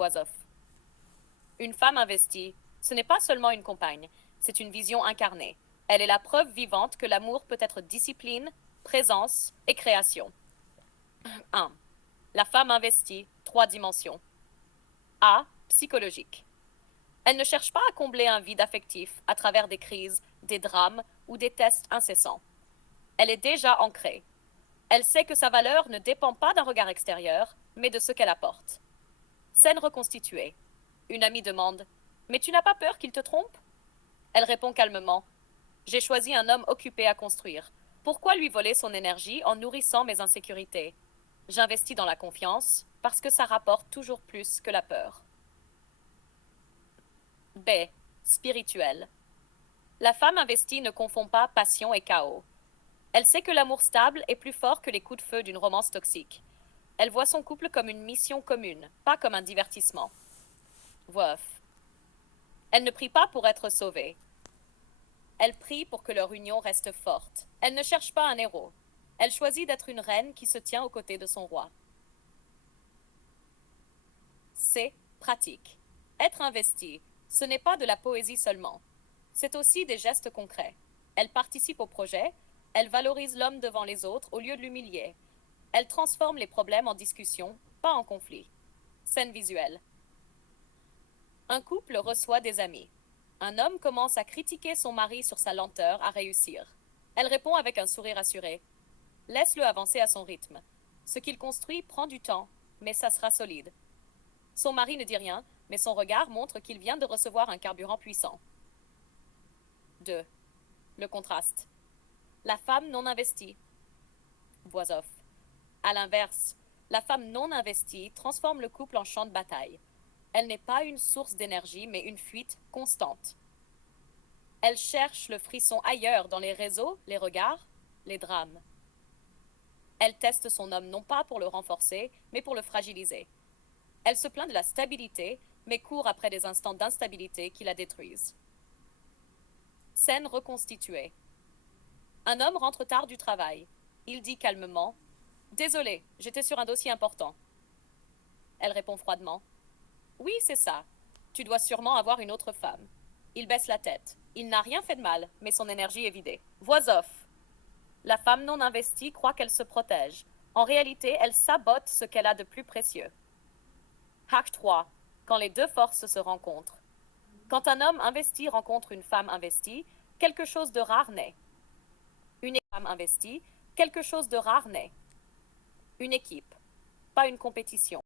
Voix off. Une femme investie, ce n'est pas seulement une compagne, c'est une vision incarnée. Elle est la preuve vivante que l'amour peut être discipline, présence et création. 1. La femme investie, 3 dimensions. A. Psychologique. Elle ne cherche pas à combler un vide affectif à travers des crises, des drames ou des tests incessants. Elle est déjà ancrée. Elle sait que sa valeur ne dépend pas d'un regard extérieur, mais de ce qu'elle apporte. Scène reconstituée. Une amie demande: Mais tu n'as pas peur qu'il te trompe? Elle répond calmement: J'ai choisi un homme occupé à construire. Pourquoi lui voler son énergie en nourrissant mes insécurités? J'investis dans la confiance parce que ça rapporte toujours plus que la peur. B. Spirituel. La femme investie ne confond pas passion et chaos. Elle sait que l'amour stable est plus fort que les coups de feu d'une romance toxique. Elle voit son couple comme une mission commune, pas comme un divertissement. Voix off. Elle ne prie pas pour être sauvée. Elle prie pour que leur union reste forte. Elle ne cherche pas un héros. Elle choisit d'être une reine qui se tient aux côtés de son roi. C. Pratique. Être investi, ce n'est pas de la poésie seulement. C'est aussi des gestes concrets. Elle participe au projet, elle valorise l'homme devant les autres au lieu de l'humilier. Elle transforme les problèmes en discussion, pas en conflit. Scène visuelle. Un couple reçoit des amis. Un homme commence à critiquer son mari sur sa lenteur à réussir. Elle répond avec un sourire assuré: Laisse-le avancer à son rythme. Ce qu'il construit prend du temps, mais ça sera solide. Son mari ne dit rien, mais son regard montre qu'il vient de recevoir un carburant puissant. 2. Le contraste. La femme non investie. Voix off. À l'inverse, la femme non investie transforme le couple en champ de bataille. Elle n'est pas une source d'énergie, mais une fuite constante. Elle cherche le frisson ailleurs, dans les réseaux, les regards, les drames. Elle teste son homme non pas pour le renforcer, mais pour le fragiliser. Elle se plaint de la stabilité, mais court après des instants d'instabilité qui la détruisent. Scène reconstituée. Un homme rentre tard du travail. Il dit calmement: Désolé, j'étais sur un dossier important. Elle répond froidement: Oui, c'est ça. Tu dois sûrement avoir une autre femme. Il baisse la tête. Il n'a rien fait de mal, mais son énergie est vidée. Voix off. La femme non investie croit qu'elle se protège. En réalité, elle sabote ce qu'elle a de plus précieux. Hack 3. Quand les deux forces se rencontrent. Quand un homme investi rencontre une femme investie, quelque chose de rare naît. Une femme investie, quelque chose de rare naît. Une équipe, pas une compétition.